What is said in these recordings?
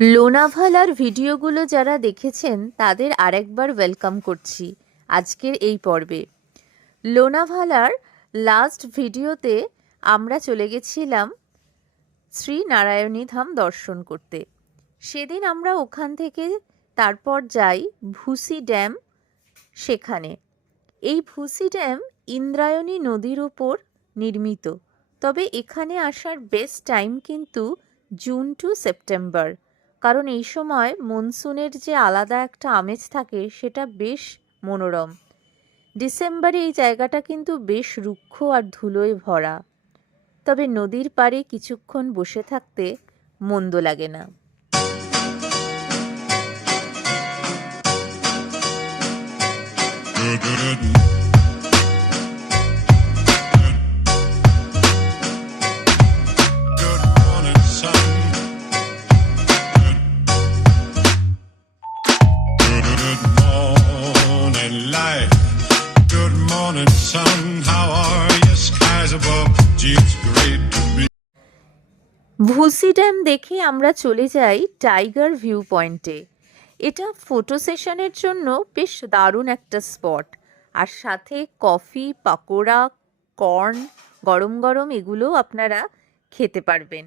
লোনাভালার ভিডিওগুলো যারা দেখেছেন তাদের আরেকবার ওয়েলকাম করছি আজকের এই পর্বে। লোনাভালার লাস্ট ভিডিওতে আমরা চলে গেছিলাম শ্রী নারায়ণী ধাম দর্শন করতে। সেদিন আমরা ওখান থেকে তারপর যাই ভুসি ড্যাম। সেখানে এই ভুসি ড্যাম ইন্দ্রায়ণী নদীর উপর নির্মিত, তবে এখানে আসার বেস্ট টাইম কিন্তু জুন টু সেপ্টেম্বর, কারণ এই সময় মনসুনের যে আলাদা একটা আমেজ থাকে সেটা বেশ মনোরম। ডিসেম্বরে এই জায়গাটা কিন্তু বেশ রুক্ষ আর ধুলোয় ভরা, তবে নদীর পাড়ে কিছুক্ষণ বসে থাকতে মন্দ লাগে না। ভুসি ড্যাম দেখে আমরা চলে যাই টাইগার ভিউ পয়েন্টে। এটা ফটো সেশনের জন্য বেশ দারুণ একটা স্পট, আর সাথে কফি, পাকোড়া, কর্ন গরম গরম এগুলো আপনারা খেতে পারবেন,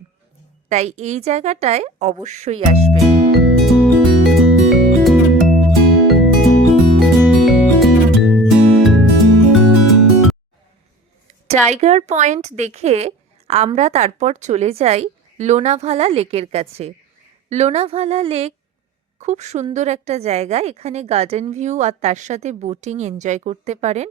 তাই এই জায়গাটায় অবশ্যই আসবেন। টাইগার পয়েন্ট দেখে আমরা তারপর চলে যাই লোনাভালা লেকের কাছে। লোনাভালা লেক খুব সুন্দর একটা জায়গা, এখানে গার্ডেন ভিউ আর তার সাথে বোটিং এনজয় করতে পারেন,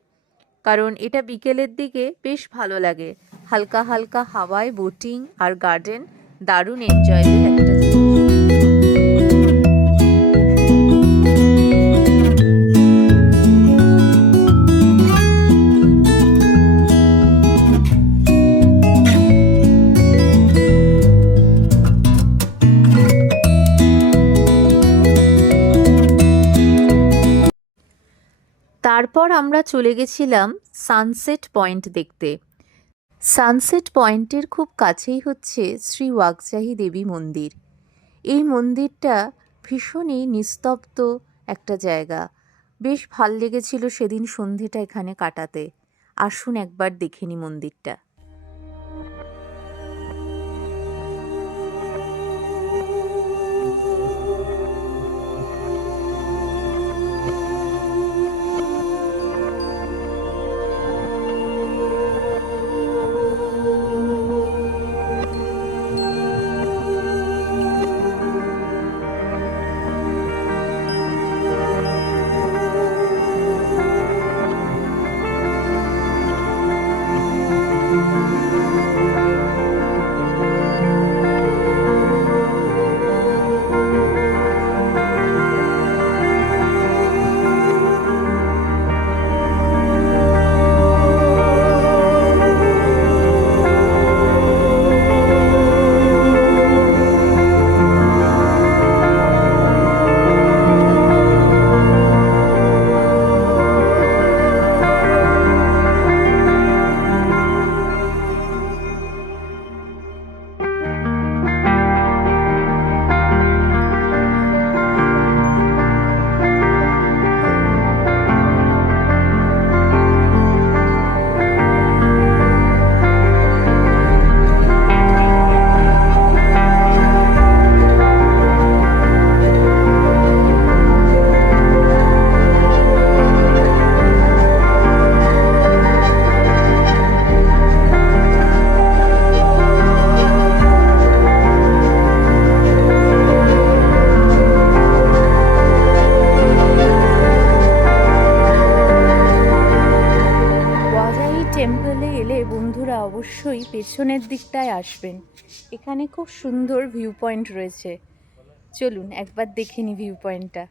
কারণ এটা বিকেলের দিকে বেশ ভালো লাগে। হালকা হালকা হাওয়ায় বোটিং আর গার্ডেন দারুণ এনজয়েবল একটা জিনিস। তারপর আমরা চলে গেছিলাম সানসেট পয়েন্ট দেখতে। সানসেট পয়েন্টের খুব কাছেই হচ্ছে শ্রী ওয়াকজাহি দেবী মন্দির। এই মন্দিরটা ভীষণই নিস্তব্ধ একটা জায়গা, বেশ ভাল লেগেছিল সেদিন সন্ধেটা এখানে কাটাতে। আসুন একবার দেখে নি মন্দিরটা। টেম্পলে এলে বন্ধুরা অবশ্যই পেছনের দিকটায় আসবেন, এখানে খুব সুন্দর ভিউ পয়েন্ট রয়েছে। চলুন একবার দেখে নি ভিউ পয়েন্টটা।